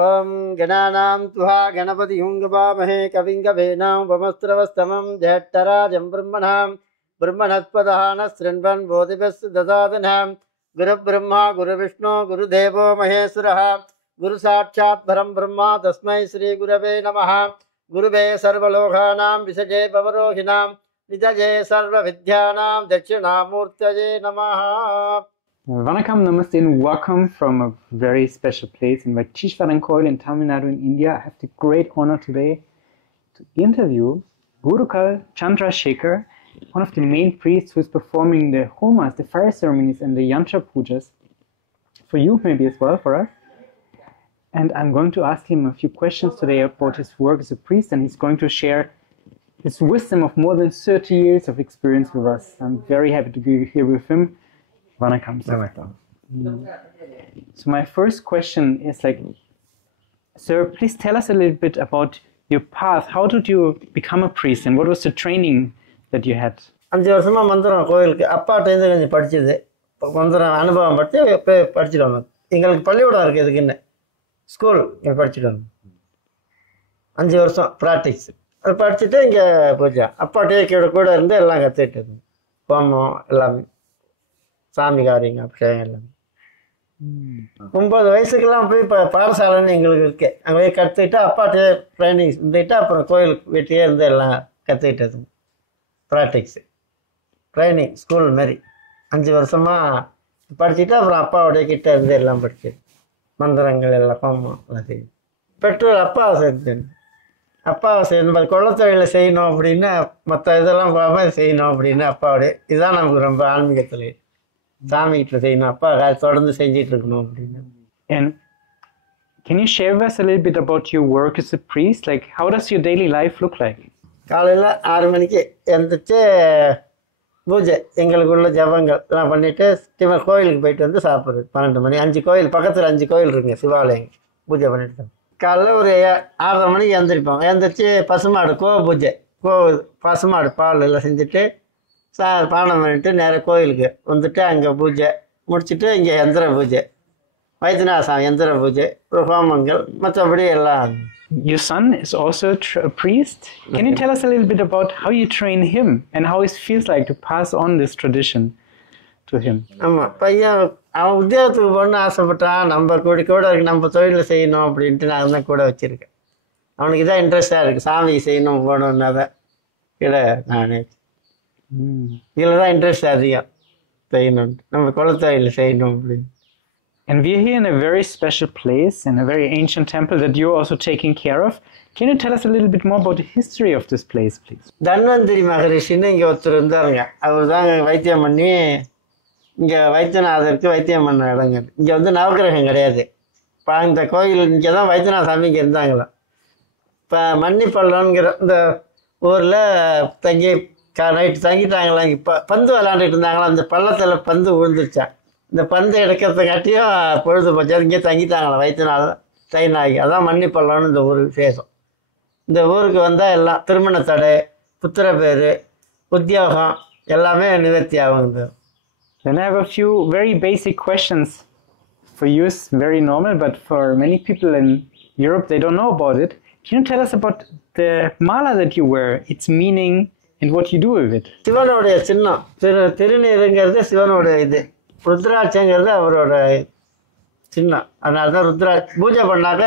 ஓம் கணானாம் துஹா கணபதி ஹுங்கபாமஹே கவிங்கவேனாம் வமஸ்திரவஸ்தமம் ஜேட்டராஜம் பிரம்மணாம் பிரம்மணஸ்பதான ஸ்ருண்வன் போதிபஸ்து ததாதனாம் குரு பிரம்மா குரு விஷ்ணு குரு தேவோ மகேஸ்வரः குரு சாட்சாத் பரம் பிரம்மா தஸ்மை ஸ்ரீ குரவே நமः குருவே சர்வலோகானாம் விசஜே பவரோஹிணாம் நிதஜே சர்வ வித்யானாம் தட்சிணாமூர்த்தயே நமः. Vanakkam, Namaste, and welcome from a very special place in Vaitishwaran Koil in Tamil Nadu in India. I have the great honor today to interview Gurukul Chandrasekhar, one of the main priests who is performing the homas, the fire ceremonies and the yantra pujas, for you maybe as well, for us. And I'm going to ask him a few questions today about his work as a priest, and he's going to share his wisdom of more than 30 years of experience with us. I'm very happy to be here with him. Vanakkam. So my first question is sir, please tell us a little bit about your path. How did you become a priest and what was the training that you had? 5 வருஷமா மந்திரம் கோயிலுக்கு அப்பாட்டேருந்து கொஞ்சம் படிச்சது மந்திரம் அனுபவம் பட்டு படிச்சுட்டு வந்தோம். எங்களுக்கு பள்ளிக்கூடம் இருக்குது இதுக்குன்னு ஸ்கூல் இங்கே படிச்சுட்டு வந்தோம். 5 வருஷம் ப்ராக்டிக்ஸ் அது படிச்சுட்டு இங்கே பூஜா அப்பாட்டே கூட இருந்து எல்லாம் கற்றுக்கிட்டு இருந்தோம். ஹோமம் எல்லாமே சாமி காரியங்க அபிஷேகம் எல்லாமே 9 வயசுக்கெல்லாம் போய் இப்போ பாடசாலைன்னு எங்களுக்கு இருக்கு. அங்கே போய் கற்றுக்கிட்டு அப்பாட்டே ட்ரைனிங் இருந்துட்டு அப்புறம் கோயிலுக்கு வீட்டையே இருந்து எல்லாம் கற்றுக்கிட்டது. ப்ராக்டிக்ஸு ட்ரைனிங் ஸ்கூல் மாரி 5 வருஷமாக படிச்சுட்டு அப்புறம் அப்பாவுடைய கிட்டே இருந்து எல்லாம் படிச்சு மந்திரங்கள் எல்லாம் ஹோமம் எல்லாம் செய்யும். பெற்றோர் அப்பாவை என்பது கொள்ளத்தொழில் செய்யணும் அப்படின்னு மற்ற இதெல்லாம் போகாமல் செய்யணும் அப்படின்னு அப்பாவுடைய இதுதான் நமக்கு ரொம்ப ஆன்மீகத்தில் சாமிகிட்ட செய்யணும் அப்பா தொடர்ந்து செஞ்சிட்டு இருக்கணும் அப்படின்னு. And can you share with us a little bit about your work as a priest? Like, how does your daily life look like? காலையில் 6 மணிக்கு எழுந்திரிச்சு பூஜை எங்களுக்குள்ள ஜபங்கள் எல்லாம் பண்ணிவிட்டு கோயிலுக்கு போயிட்டு வந்து சாப்பிட்றது 12 மணி. 5 கோயில் பக்கத்தில் 5 கோயில் இருக்குங்க சிவாலயங்க பூஜை பண்ணிட்டு காலையில் ஒரு 6:30 மணிக்கு எழுந்திரிப்போம். எழுந்திரிச்சு பசுமாடு பூஜை பசுமாடு பால் எல்லாம் செஞ்சுட்டு பானம் பண்ணிட்டு நேராக கோயிலுக்கு வந்துட்டு அங்கே பூஜை முடிச்சுட்டு இங்கே எந்திர பூஜை வைத்தியநாதசாமி எந்திர பூஜை ஹோமங்கள் மற்றபடி எல்லாம். Your son is also a priest. Can you tell us a little bit about how you train him and how it feels like to pass on this tradition to him? ஆமாம், பையன் அவன் உத்தியோகத்துக்கு போகணுன்னு ஆசைப்பட்டான். நம்ம கூட இருக்கு நம்ம தொழில் செய்யணும் அப்படின்ட்டு நான் தான் கூட வச்சுருக்கேன். அவனுக்கு இதான் இன்ட்ரெஸ்டாக இருக்குது, சாமி செய்யணும் போகணுன்னா தான் கீழே நான் இதில் தான் இன்ட்ரெஸ்ட் அதிகம் செய்யணும் நம்ம குலத்தொழில் செய்யணும் அப்படின்னு. And we're here in a very special place, in a very ancient temple that you're also taking care of. Can you tell us a little bit more about the history of this place, please? Dhanvantari மகரிஷின்னு இங்கே ஒருத்தர் இருந்தாருங்க. அவர் தான் வைத்தியம் பண்ணி இங்கே வைத்தியநாதருக்கு வைத்தியம் பண்ண இடங்க. இங்கே வந்து நவகிரகம் கிடையாது. இப்போ இந்த கோயில் இங்கே தான் வைத்தியநாத சாமி இங்கே இருந்தாங்களாம். இப்போ மன்னிப்பள்ளங்கிற இந்த ஊரில் தங்கி நைட்டு தங்கிட்டாங்களாம். இங்கே பந்து விளாண்டுட்டு இருந்தாங்களாம். அந்த பள்ளத்தில் பந்து விழுந்துருச்சான். இந்த பந்து எடுக்கிறதுக்காட்டியும் பொழுது போச்சு. இங்கே தங்கிட்டாங்களாம் வைத்தியநாத தைனாகி. அதான் மன்னிப்பள்ளம்னு இந்த ஊர் விசேஷம். இந்த ஊருக்கு வந்தால் எல்லாம் திருமண தடை, புத்திர பேர், உத்தியோகம் எல்லாமே நிவர்த்தி ஆகுங்க. Then I have a few very basic questions for you. It's very normal, but for many people in Europe, they don't know about it. Can you tell us about the mala that you wear, its meaning, and what you do with it? சிவனுடைய சின்னம் திருநீருங்கிறது சிவனுடைய இது, ருத்ராட்சங்கிறது அவரோட சின்னம். அதனால தான் பூஜை பண்ணாக்க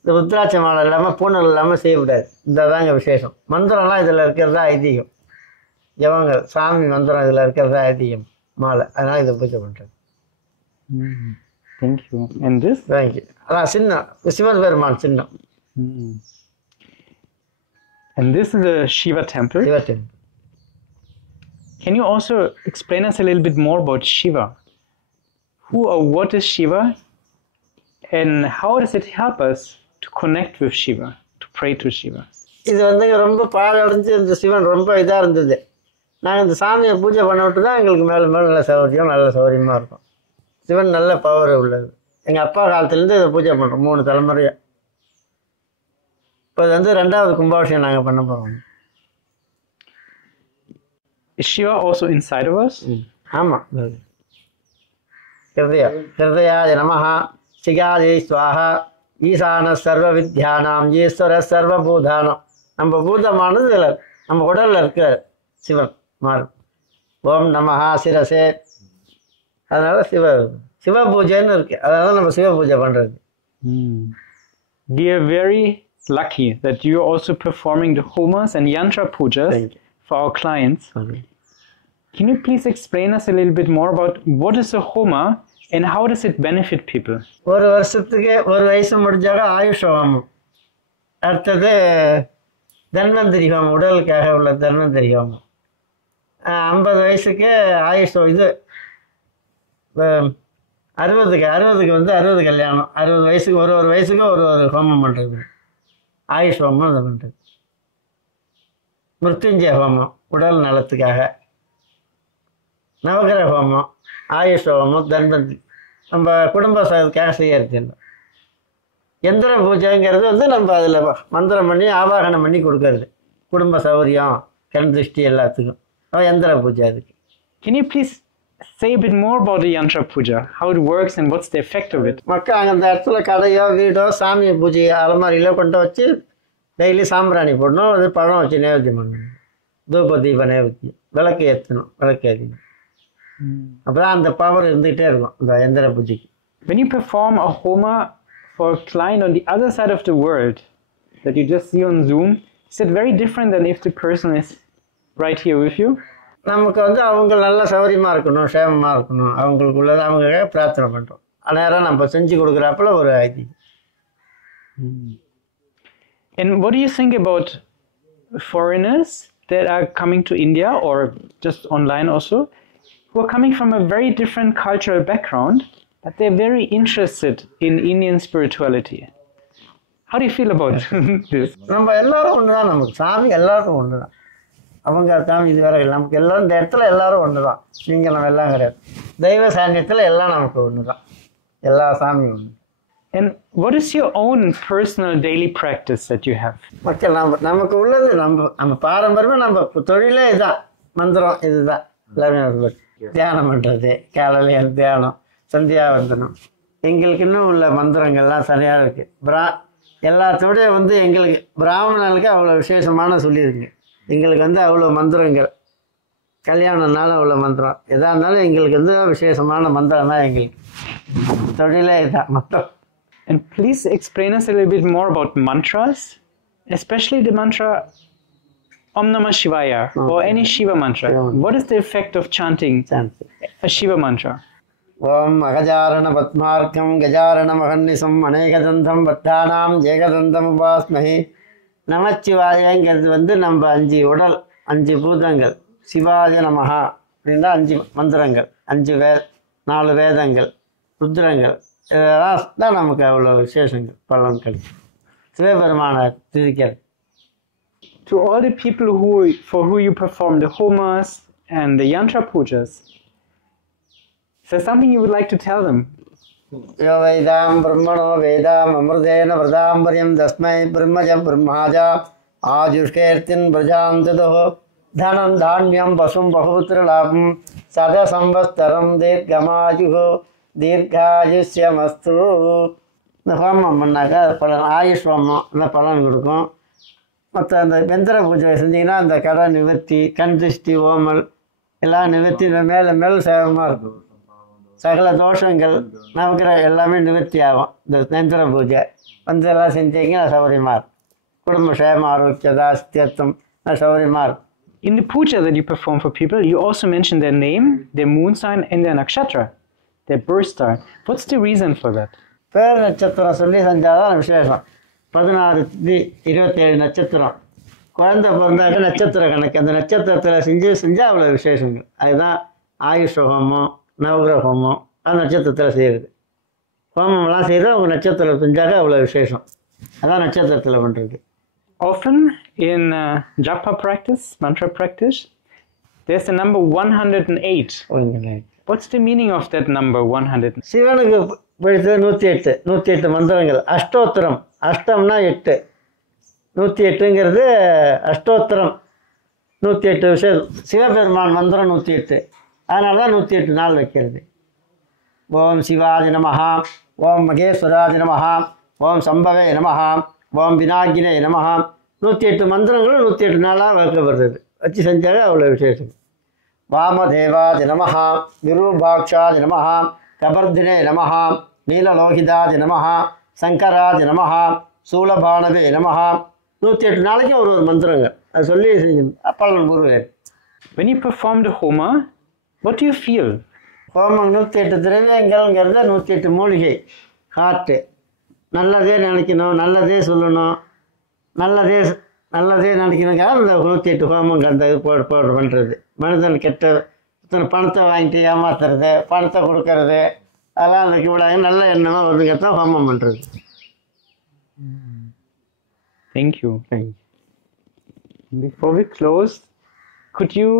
இந்த ருத்ராட்ச மாலை இல்லாமல் பூனல் இல்லாமல் செய்யக்கூடாது. இதாங்க விசேஷம். மந்திரம்லாம் இதில் இருக்கிறதா ஐதீகம். ஜபங்கள் சாமி மந்திரம் இதில் இருக்கிறதா ஐதீகம் மாலை. அதனால் இதை பூஜை பண்ணுறது. Thank you. And this? Thank you. அதான் சின்னம், சிவன் பெருமான் சின்னம். And this is a Shiva temple. Shiva temple. Can you also explain us a little bit more about Shiva? Who or what is Shiva? And how does it help us to connect with Shiva, to pray to Shiva? இது வந்துங்க ரொம்ப பாழடைஞ்சு இந்த சிவன் ரொம்ப இதாக இருந்தது. நாங்கள் இந்த சாமியை பூஜை பண்ண விட்டு தான் எங்களுக்கு மேலே நல்ல சௌகரியமாக இருக்கும். சிவன் நல்ல பவர் உள்ளது. எங்கள் அப்பா காலத்துலேருந்து இதை பூஜை பண்ணுறோம் 3 தலைமுறையாக. இப்போ இது வந்து 2வது கும்பாபிஷேகம் நாங்கள் பண்ண போகிறோம். Is Shiva also inside of us? ஆமாம். ஹிருதயாய நமஹ, சிகாதி ஸ்வாஹா, ஈசான சர்வ வித்யானாம் ஈஸ்வர சர்வ பூதானம். நம்ம பூதமானது இதில் நம்ம உடலில் இருக்க சிவன் மாறு. ஓம் நமஹா சிரசே. அதனால் சிவ பூஜைன்னு இருக்குது. அதனால நம்ம சிவ பூஜை பண்ணுறது. We are very lucky that you are also performing the homas and yantra pujas for our clients. Can you please explain us a little bit more about what is a homa and how does it benefit people? ஒரு வருஷத்துக்கு ஒரு வயசு முடிஞ்சாக ஆயுஷ ஹோமம், அடுத்தது தன்வந்திரி ஹோமம், உடலுக்காக உள்ள தன்வந்திரி ஹோமம். 50 வயசுக்கு ஆயுஷ் இது 60க்கு வந்து 60 கல்யாணம். 60 வயசுக்கு ஒரு வயசுக்கு ஒரு ஹோமம் பண்ணுறது, ஆயுஷ் ஹோமம் அதை பண்ணுறது. மிருத்யுஞ்சய ஹோமம் உடல் நலத்துக்காக, நவகிரக ஹோமம், ஆயுஷ் ஹோமம், தன்வந்திரி நம்ம குடும்ப சதுக்காக செய்யறது. எந்திர பூஜைங்கிறது வந்து நம்ம அதில் மந்திரம் பண்ணி ஆவாகனம் பண்ணி கொடுக்கறது, குடும்ப சௌரியம் கண் திருஷ்டி எல்லாத்துக்கும். எந்திர பூஜை அதுக்கு. Can you please say a bit more about the yantra puja, how it works and what's the effect of it? மக்கள் அங்கே அந்த இடத்துல கடையோ வீடோ சாமி பூஜை அலமாரியிலோ கொண்டு வச்சு டெய்லி சாம்பிராணி போடணும், அது பழம் வச்சு நைவேத்தியம் பண்ணணும், தூப தீப நைவேத்தியம், விளக்கு ஏற்றணும், விளக்கு ஏற்றணும். அப்போ தான் அந்த பவர் இருந்துகிட்டே இருக்கும் இந்த எந்திர பூஜைக்கு. When you perform a homa for a client on the other side of the world that you just see on Zoom, is it very different than if the person is right here with you? நமக்கு வந்து அவங்க நல்லா சௌரியமாக இருக்கணும், சேமமாக இருக்கணும், அவங்களுக்குள்ளதை அவங்க பிரார்த்தனை பண்ணுறோம். நேரம் நம்ம செஞ்சு கொடுக்குறாப்புல ஒரு ஐதீகம். And what do you think about foreigners that are coming to India or just online also, who are coming from a very different cultural background, but they're very interested in Indian spirituality? How do you feel about this? நம்ம எல்லாரும் ஒன்று தான், நமக்கு சாமி எல்லாருக்கும் ஒன்று தான். அவங்க சாமி இது வேற இல்லை, நமக்கு எல்லோரும் இந்த இடத்துல எல்லாரும் ஒன்று தான். நீங்கள் நம்ம எல்லாம் கிடையாது, தெய்வ சாநியத்தில் எல்லாம் நமக்கு ஒன்று தான், எல்லா சாமியும் ஒன்று. And what is your own personal daily practice that you have? மக்கள் நமக்கு உள்ளது நம்ம பாரம்பரியமாக நம்ம தொழிலே இதுதான், மந்திரம் இதுதான். எல்லாருமே தியானம் பண்ணுறது, காலையில் தியானம், சந்தியாவந்தனம். எங்களுக்கு இன்னும் உள்ள மந்திரங்கள்லாம் சரியாக இருக்குது. எல்லாத்தோடய வந்து எங்களுக்கு பிராமணர்களுக்கு அவ்வளோ விசேஷமான சொல்லியிருக்கு. எங்களுக்கு வந்து அவ்வளோ மந்திரங்கள், கல்யாணம்னாலும் அவ்வளோ மந்திரம், எதாக இருந்தாலும் எங்களுக்கு வந்து விசேஷமான மந்திரம் தான் எங்களுக்கு தொழிலே இதுதான் மந்திரம். And please explain us a little bit more about mantras, especially the mantra Om Namah Shivaya or any Shiva mantra. What is the effect of chanting a Shiva mantra? Om Agajarana Patmarkam Gajarana Mahannisam Anekadantam Vatthanam Jekadantam Upasmahi. நமச்சிவாயங்கிறது வந்து நம்ம 5 உடல், 5 பூதங்கள், சிவாய நமஹா அப்படின்னா 5 மந்திரங்கள், 4 வேதங்கள், ருத்ரங்கள், இதெல்லாம் தான் நமக்கு அவ்வளோ விசேஷங்கள் பலன் கிடைக்கும். Sivaperuman துதிக்கிறது. To all the people for who you perform the homas and the yantra pujas, is there something you would like to tell them? யோ வேதாம் பிரம்மணோ வேதாம் அமிர்தேன பிரதாம்பரியம் தஸ்மை பிரம்மஜம் பிரம்மாஜா ஆஜுஷ்கேர்த்தின் பிரஜாம் ததோ தனம் தானியம் பசும் பகுபுத்திர லாபம் சத சம்பஸ்தரம் தீர்க்கமாயுகோ தீர்காயுஷ்யமஸ்து. இந்த ஹோமம் பண்ணாக்கா பலன், ஆயுஷ் ஹோமம் இந்த பலன் கொடுக்கும். மற்ற அந்த எந்திர பூஜை செஞ்சிங்கன்னா அந்த கடை நிவர்த்தி, கண் திருஷ்டி, ஓமல் எல்லாம் நிவர்த்தி, மேலே சேவமாக இருக்கும். சகல தோஷங்கள் நமக்கு எல்லாமே நிவர்த்தி ஆகும் இந்த எந்திர பூஜை வந்து எல்லாம் செஞ்சீங்கன்னா சௌரியமாக இருக்கும். குடும்ப சேம ஆரோக்கியதா சித்தியர்த்தம் சௌரியமாக இருக்கும். In the puja that you perform for people, you also mention their name, their moon sign and their nakshatra, their birth star. What's the reason for that? பேர் நட்சத்திரம் சொல்லி செஞ்சாதான் விசேஷம். 16 திதி 27 நட்சத்திரம், குழந்தை பிறந்தாக்க நட்சத்திர கணக்கு, அந்த நட்சத்திரத்தில் செஞ்சால் அவ்வளோ விசேஷங்கள். அதுதான் ஆயுஷ ஹோமம், நவகிரக ஹோமம் அது நட்சத்திரத்தில் செய்கிறது. ஹோமம்லாம் செய்து அவங்க நட்சத்திரம் செஞ்சாக்க அவ்வளோ விசேஷம். அதான் நட்சத்திரத்தில் பண்ணுறது. Often in japa practice, mantra practice, there's the number 108. What's the meaning of that number 108? சிவனுக்கு பிடித்தது 108 மந்திரங்கள். அஷ்டோத்திரம், அஷ்டம்னா 8, 108ங்கிறது அஷ்டோத்திரம், 108 விஷயம். சிவபெருமான் மந்திரம் 108, அதனால தான் 108 நாள் வைக்கிறது. ஓம் சிவாஜி நமஹா, ஓம் மகேஸ்வராஜி நமஹா, ஓம் சம்பவே நமஹ, ஓம் விநாயகினே நமஹ. 108 மந்திரங்களும் 108 நாளாக வளர்க்கப்படுறது. வச்சு செஞ்சாலே அவ்வளோ விசேஷம். வாமதேவாதி நமஹ, விரூபாட்சாதி நமஹ, கபர்தினே நமஹ, நீலலோகிதாதி நமஹ, சங்கராதி நமஹ, சூலபானவே நமஹ. 108 நாளைக்கு ஒரு மந்திரங்க அது சொல்லி செஞ்சு அப்பா குருவே. When you perform the Homa, what do you feel? ஹோமம் 108 திரவியங்கள்ங்கிறத 108 மூலிகை. ஹார்ட்டு நல்லதே நினைக்கணும், நல்லதே சொல்லணும், நல்லதே நினைக்கணுங்காக அந்த 108 ஹோமங்க அந்த இது பண்ணுறது. மனிதன் கெட்ட பணத்தை வாங்கிட்டு ஏமாத்துறது, பணத்தை கொடுக்கறது, அதெல்லாம் அந்த கூடாது. நல்ல எண்ணமாக ஒருங்கிறத ஹோமம் பண்ணுறது. Thank you. Before we close, could you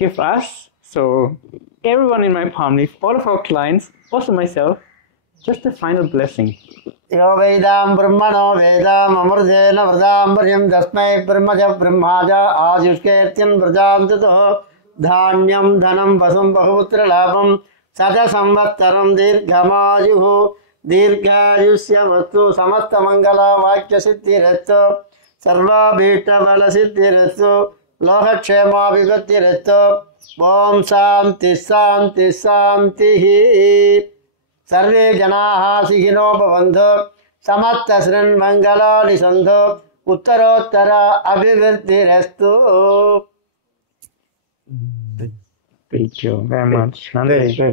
give us, so everyone in my family, all of our clients, also myself, just a final blessing? யோ வேதாம் பிரம்மணோ வேதாம் அமிர்தேன விரதாம்பரியம் தஸ்மை பிரம்மஜ பிரம்மாஜ ஆயுஷ்கேத்யன் விரஜாம் ததோ தானியம் தனம் வசும் பகுபுத்திர லாபம் சத சம்வத்சரம் தீர்க்கமாயு தீர்காயுஷ்ய வஸ்து சமஸ்த மங்கள வாக்கிய சித்திரஸ்து சர்வாபீஷ்ட பல சித்திரஸ்து லோகக்ஷேமாபிபத்திரஸ்து. ஓம் சாந்தி சாந்தி சாந்தி. सर्वे जनाः सुखिनो भवन्तु, समस्तसृन्मङ्गलानि सन्तु, उत्तरोत्तर अभिवृद्धिरस्तु. Thank you very much. Nandri.